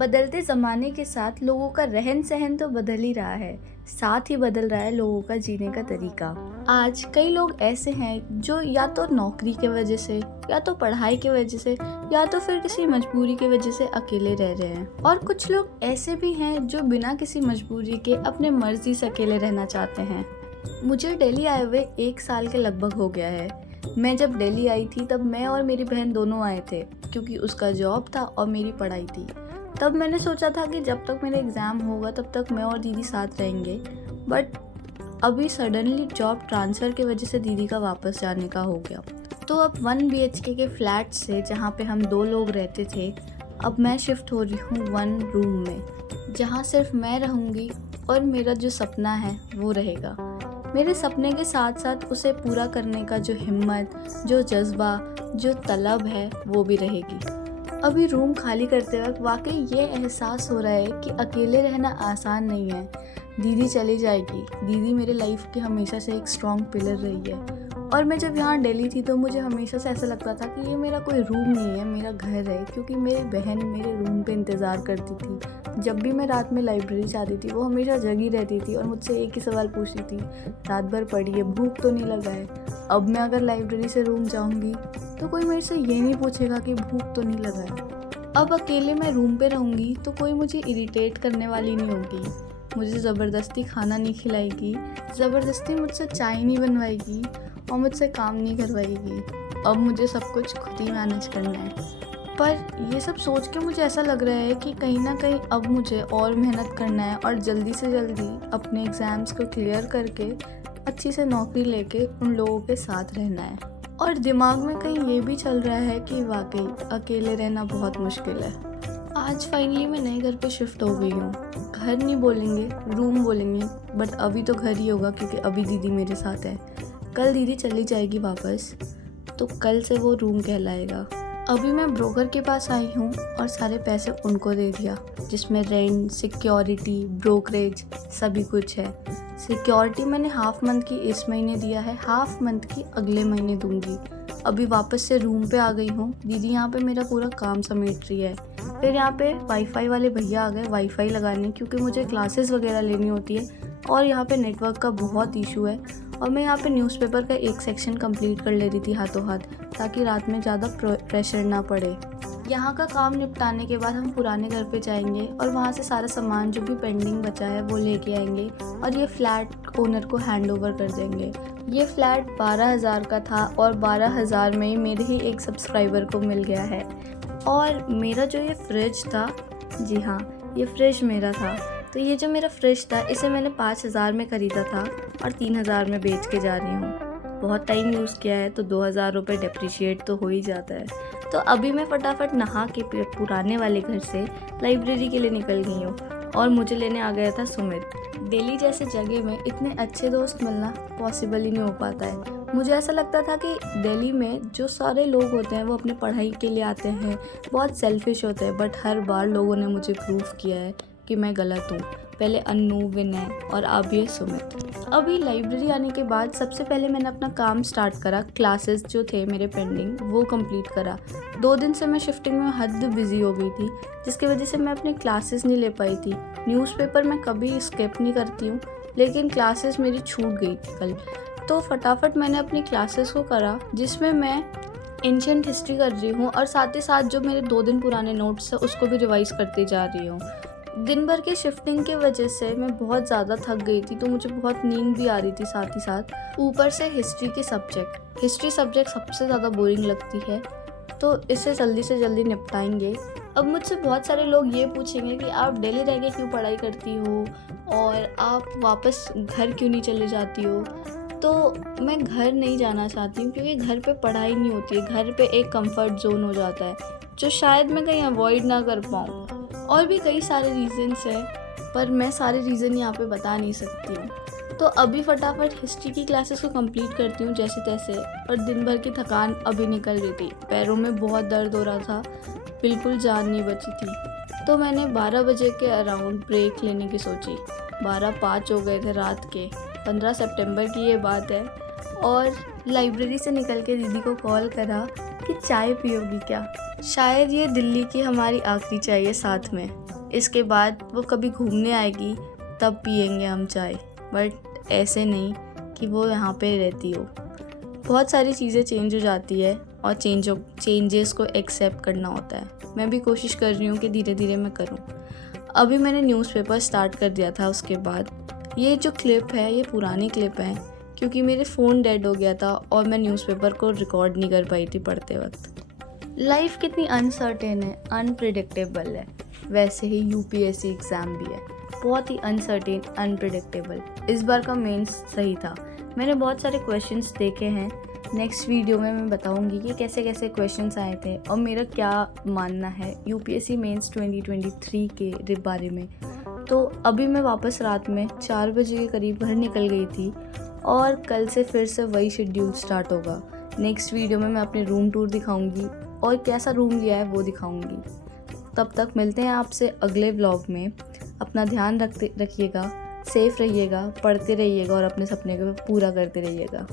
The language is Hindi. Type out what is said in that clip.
बदलते ज़माने के साथ लोगों का रहन-सहन तो बदल ही रहा है, साथ ही बदल रहा है लोगों का जीने का तरीका। आज कई लोग ऐसे हैं जो या तो नौकरी की वजह से, या तो पढ़ाई की वजह से, या तो फिर किसी मजबूरी की वजह से अकेले रह रहे हैं। और कुछ लोग ऐसे भी हैं जो बिना किसी मजबूरी के अपने मर्जी से अकेले रहना चाहते हैं। मुझे दिल्ली आए हुए 1 साल के लगभग हो गया है। मैं जब दिल्ली आई थी तब मैं और मेरी बहन दोनों आए थे, क्योंकि उसका जॉब था और मेरी पढ़ाई थी। तब मैंने सोचा था कि जब तक मेरा एग्ज़ाम होगा तब तक मैं और दीदी साथ रहेंगे, बट अभी सडनली जॉब ट्रांसफ़र की वजह से दीदी का वापस जाने का हो गया। तो अब 1 बीएचके के फ्लैट से, जहाँ पे हम 2 लोग रहते थे, अब मैं शिफ्ट हो रही हूँ 1 रूम में, जहाँ सिर्फ मैं रहूँगी और मेरा जो सपना है वो रहेगा। मेरे सपने के साथ साथ उसे पूरा करने का जो हिम्मत, जो जज़्बा, जो तलब है वो भी रहेगी। अभी रूम खाली करते वक्त वाकई ये एहसास हो रहा है कि अकेले रहना आसान नहीं है। दीदी चली जाएगी। दीदी मेरे लाइफ की हमेशा से एक स्ट्रॉन्ग पिलर रही है, और मैं जब यहाँ दिल्ली थी तो मुझे हमेशा से ऐसा लगता था कि ये मेरा कोई रूम नहीं है, मेरा घर है, क्योंकि मेरी बहन मेरे रूम पे इंतज़ार करती थी। जब भी मैं रात में लाइब्रेरी जाती थी वो हमेशा जगी रहती थी और मुझसे एक ही सवाल पूछती थी, रात भर पढ़ी है, भूख तो नहीं लगा है। अब मैं अगर लाइब्रेरी से रूम जाऊँगी तो कोई मेरे से ये नहीं पूछेगा कि भूख तो नहीं लगा है। अब अकेले मैं रूम पे रहूँगी तो कोई मुझे इरिटेट करने वाली नहीं होगी, मुझे ज़बरदस्ती खाना नहीं खिलाएगी, ज़बरदस्ती मुझसे चाय नहीं बनवाएगी और मुझसे काम नहीं करवाएगी। अब मुझे सब कुछ खुद ही मैनेज करना है। पर ये सब सोच के मुझे ऐसा लग रहा है कि कहीं ना कहीं अब मुझे और मेहनत करना है और जल्दी से जल्दी अपने एग्ज़ाम्स को क्लियर करके अच्छी से नौकरी लेके उन लोगों के साथ रहना है। और दिमाग में कहीं ये भी चल रहा है कि वाकई अकेले रहना बहुत मुश्किल है। आज फाइनली मैं नए घर पे शिफ्ट हो गई हूँ। घर नहीं बोलेंगे, रूम बोलेंगे, बट अभी तो घर ही होगा क्योंकि अभी दीदी मेरे साथ है। कल दीदी चली जाएगी वापस, तो कल से वो रूम कहलाएगा। अभी मैं ब्रोकर के पास आई हूँ और सारे पैसे उनको दे दिया, जिसमें रेंट, सिक्योरिटी, ब्रोकरेज सभी कुछ है। सिक्योरिटी मैंने हाफ मंथ की इस महीने दिया है, हाफ मंथ की अगले महीने दूंगी। अभी वापस से रूम पे आ गई हूँ। दीदी यहाँ पे मेरा पूरा काम समेट रही है। फिर यहाँ पे वाईफाई वाले भैया आ गए वाईफाई लगाने, क्योंकि मुझे क्लासेस वगैरह लेनी होती है और यहाँ पे नेटवर्क का बहुत इशू है। और मैं यहाँ पे न्यूज़पेपर का एक सेक्शन कंप्लीट कर ले रही थी हाथों हाथ, ताकि रात में ज़्यादा प्रेशर ना पड़े। यहाँ का काम निपटाने के बाद हम पुराने घर पे जाएंगे और वहाँ से सारा सामान जो भी पेंडिंग बचा है वो लेके आएंगे और ये फ्लैट ओनर को हैंड ओवर कर देंगे। ये फ्लैट 12,000 का था और 12,000 में मेरे ही एक सब्सक्राइबर को मिल गया है। और मेरा जो ये फ्रिज था, जी हाँ, ये फ्रिज मेरा था। तो ये जो मेरा फ्रिज था इसे मैंने 5,000 में ख़रीदा था और 3,000 में बेच के जा रही हूँ। बहुत टाइम यूज़ किया है तो 2,000 रुपये डेप्रिशिएट तो हो ही जाता है। तो अभी मैं फटाफट नहा के पुराने वाले घर से लाइब्रेरी के लिए निकल गई हूँ और मुझे लेने आ गया था सुमित। दिल्ली जैसे जगह में इतने अच्छे दोस्त मिलना पॉसिबल ही नहीं हो पाता है। मुझे ऐसा लगता था कि दिल्ली में जो सारे लोग होते हैं वो अपने पढ़ाई के लिए आते हैं, बहुत सेल्फिश होते हैं, बट हर बार लोगों ने मुझे प्रूफ किया है कि मैं गलत हूँ। पहले अन्नू, विनय और अब ये सुमित। अभी लाइब्रेरी आने के बाद सबसे पहले मैंने अपना काम स्टार्ट करा। क्लासेस जो थे मेरे पेंडिंग वो कंप्लीट करा। 2 दिन से मैं शिफ्टिंग में हद बिजी हो गई थी, जिसकी वजह से मैं अपनी क्लासेस नहीं ले पाई थी। न्यूज़पेपर मैं कभी स्किप नहीं करती हूँ, लेकिन क्लासेस मेरी छूट गई थी कल। तो फटाफट मैंने अपनी क्लासेस को करा, जिसमें मैं एंशिएंट हिस्ट्री कर रही हूँ और साथ ही साथ जो मेरे 2 दिन पुराने नोट्स है उसको भी रिवाइज़ करती जा रही हूँ। दिन भर के शिफ्टिंग की वजह से मैं बहुत ज़्यादा थक गई थी, तो मुझे बहुत नींद भी आ रही थी साथ ही साथ। ऊपर से हिस्ट्री सब्जेक्ट सबसे ज़्यादा बोरिंग लगती है, तो इसे जल्दी से जल्दी निपटाएंगे। अब मुझसे बहुत सारे लोग ये पूछेंगे कि आप दिल्ली रह के क्यों पढ़ाई करती हो और आप वापस घर क्यों नहीं चले जाती हो। तो मैं घर नहीं जाना चाहती हूँ, क्योंकि घर पे पढ़ाई नहीं होती है। घर पे एक कंफर्ट जोन हो जाता है जो शायद मैं कहीं अवॉइड ना कर पाऊँ। और भी कई सारे रीज़न्स हैं, पर मैं सारे रीज़न यहाँ पे बता नहीं सकती हूँ। तो अभी फटाफट हिस्ट्री की क्लासेस को कंप्लीट करती हूँ जैसे तैसे। और दिन भर की थकान अभी निकल रही थी, पैरों में बहुत दर्द हो रहा था, बिल्कुल जान नहीं बची थी। तो मैंने 12 बजे के अराउंड ब्रेक लेने की सोची। 12:05 हो गए थे रात के। 15 सितंबर की ये बात है। और लाइब्रेरी से निकल के दीदी को कॉल करा कि चाय पियोगी क्या। शायद ये दिल्ली की हमारी आखिरी चाय है साथ में, इसके बाद वो कभी घूमने आएगी तब पियेंगे हम चाय, बट ऐसे नहीं कि वो यहाँ पे रहती हो। बहुत सारी चीज़ें चेंज हो जाती है और चेंजेस को एक्सेप्ट करना होता है। मैं भी कोशिश कर रही हूँ कि धीरे धीरे मैं करूँ। अभी मैंने न्यूज़पेपर स्टार्ट कर दिया था। उसके बाद ये जो क्लिप है ये पुरानी क्लिप है, क्योंकि मेरे फ़ोन डेड हो गया था और मैं न्यूज़पेपर को रिकॉर्ड नहीं कर पाई थी पढ़ते वक्त। लाइफ कितनी अनसर्टेन है, अनप्रिडिक्टेबल है। वैसे ही यूपीएससी एग्ज़ाम भी है, बहुत ही अनसर्टेन, अनप्रिडिक्टेबल। इस बार का मेंस सही था। मैंने बहुत सारे क्वेश्चंस देखे हैं। नेक्स्ट वीडियो में मैं बताऊंगी कि कैसे कैसे क्वेश्चंस आए थे और मेरा क्या मानना है यूपीएससी मेंस 2023 के बारे में। तो अभी मैं वापस रात में 4 बजे के करीब घर निकल गई थी और कल से फिर से वही शेड्यूल स्टार्ट होगा। नेक्स्ट वीडियो में मैं अपने रूम टूर दिखाऊंगी और कैसा रूम लिया है वो दिखाऊंगी। तब तक मिलते हैं आपसे अगले व्लॉग में। अपना ध्यान रखिएगा, सेफ रहिएगा, पढ़ते रहिएगा और अपने सपने को पूरा करते रहिएगा।